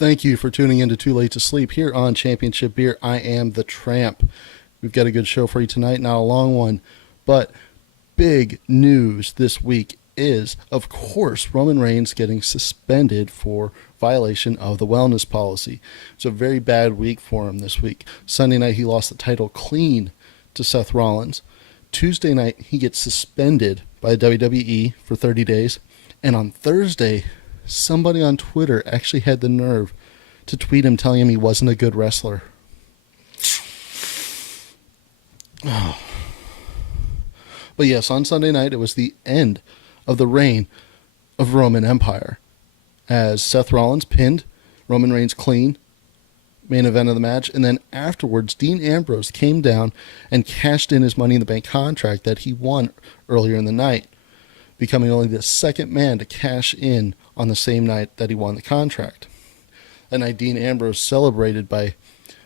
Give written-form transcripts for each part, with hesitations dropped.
Thank you for tuning in to Too Late to Sleep here on Championship Beer. I am the Tramp. We've got a good show for you tonight, not a long one, but big news this week is, of course, Roman Reigns getting suspended for violation of the wellness policy. It's a very bad week for him this week. Sunday night, he lost the title clean to Seth Rollins. Tuesday night, he gets suspended by the WWE for 30 days. And on Thursday, somebody on Twitter actually had the nerve to tweet him telling him he wasn't a good wrestler. Oh. But yes, on Sunday night, it was the end of the reign of Roman Empire, as Seth Rollins pinned Roman Reigns clean, main event of the match, and then afterwards, Dean Ambrose came down and cashed in his Money in the Bank contract that he won earlier in the night, becoming only the second man to cash in on the same night that he won the contract. That night, Dean Ambrose celebrated by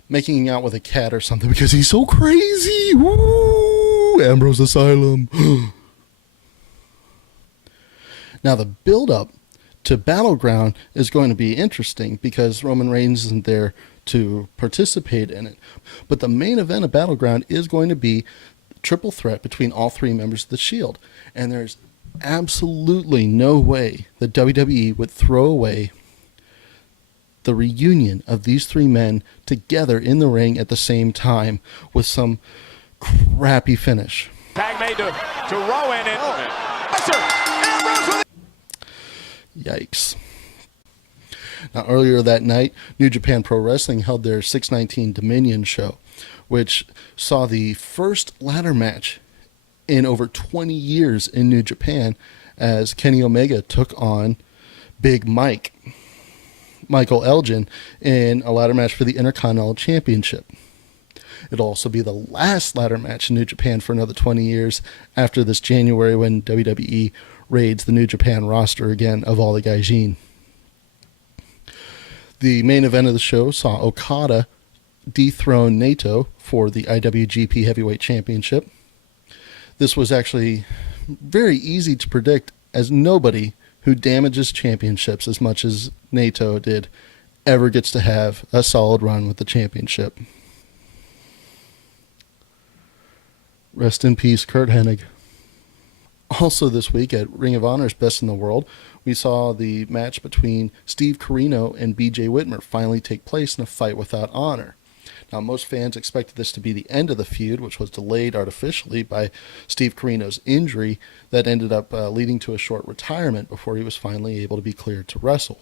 making out with a cat or something because he's so crazy. Woo! Ambrose Asylum. Now, the build-up to Battleground is going to be interesting because Roman Reigns isn't there to participate in it. But the main event of Battleground is going to be triple threat between all three members of the Shield. And there's absolutely no way that WWE would throw away the reunion of these three men together in the ring at the same time with some crappy finish. Tag made to Rowan and Yikes. Now, earlier that night, New Japan Pro Wrestling held their 619 Dominion show, which saw the first ladder match in over 20 years in New Japan, as Kenny Omega took on Big Michael Elgin, in a ladder match for the Intercontinental Championship. It'll also be the last ladder match in New Japan for another 20 years after this January, when WWE raids the New Japan roster again of all the Gaijin. The main event of the show saw Okada dethrone Naito for the IWGP Heavyweight Championship. This was actually very easy to predict, as nobody who damages championships as much as Naito did ever gets to have a solid run with the championship. Rest in peace, Kurt Hennig. Also this week at Ring of Honor's Best in the World, we saw the match between Steve Corino and BJ Whitmer finally take place in a fight without honor. Now, most fans expected this to be the end of the feud, which was delayed artificially by Steve Corino's injury that ended up leading to a short retirement before he was finally able to be cleared to wrestle.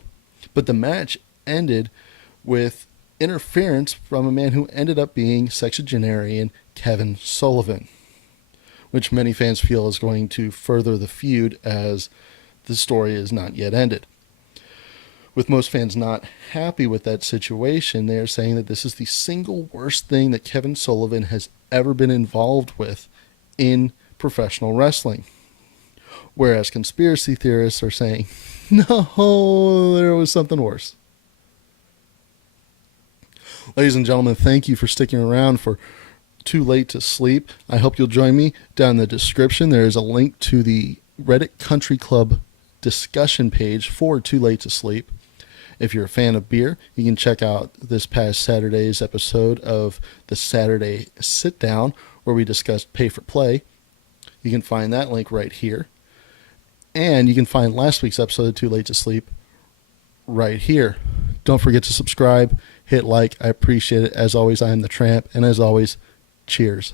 But the match ended with interference from a man who ended up being sexagenarian Kevin Sullivan, which many fans feel is going to further the feud as the story is not yet ended. With most fans not happy with that situation, they are saying that this is the single worst thing that Kevin Sullivan has ever been involved with in professional wrestling. Whereas conspiracy theorists are saying, no, there was something worse. Ladies and gentlemen, thank you for sticking around for Too Late to Sleep. I hope you'll join me down in the description. There is a link to the Reddit Country Club discussion page for Too Late to Sleep. If you're a fan of beer, you can check out this past Saturday's episode of the Saturday Sit Down, where we discussed Pay for Play. You can find that link right here. And you can find last week's episode of Too Late to Sleep right here. Don't forget to subscribe, hit like. I appreciate it. As always, I am the Tramp. And as always, cheers.